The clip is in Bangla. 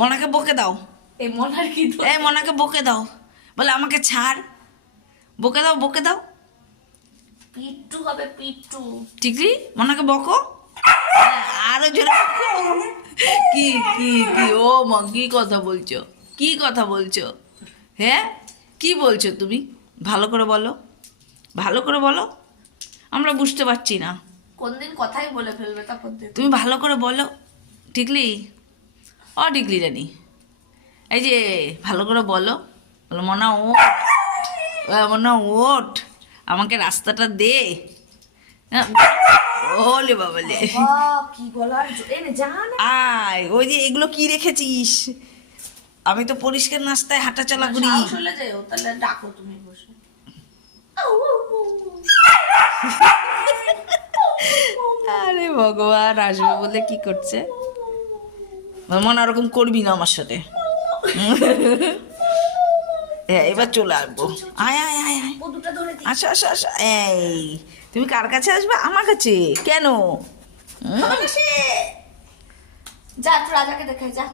মনাকে বকে দাও। এই মনার কি দোষ? এই মনাকে বকে দাও, বলে আমাকে ছাড়, বকে দাও বকে দাও। পিট্টু হবে পিট্টু। টিকলি মনাকে বকো, আরো জোরে বকো। কি কি কি ও মা, কি কথা বলছো, কি কথা বলছো? হ্যাঁ কি বলছো তুমি? ভালো করে বলো, ভালো করে বলো, আমরা বুঝতে পারছি না। কোনদিন কথাই বলে ফেলবে তারপর দেখো। তুমি ভালো করে বলো টিকলি, ও টিকলি রানী, এই যে ভালো করে বলো, বলো মনা ওঠ, মনা ওঠ, আমাকে রাস্তাটা দে। ওলে বাবালে, কি বলার এনে জান। আয়, ওই যে এগুলো কি রেখেছিস? আমি তো পরিষ্কার নাস্তায় হাঁটা চলা করি। সাহস হলে যাও, তাহলে ডাকো তুমি বসে। আরে ভগবান, আসবে বলে কি করছে? মনে ওরকম করবি না আমার সাথে। হ্যাঁ এবার চলে আসবো। আয় আয় আয় আয়, ও দুটো ধরে দি। আসো আসো আসো। এই তুমি কার কাছে আসবে? আমার কাছে কেন? আমার কাছে। যা একটু রাজাকে দেখাই যা।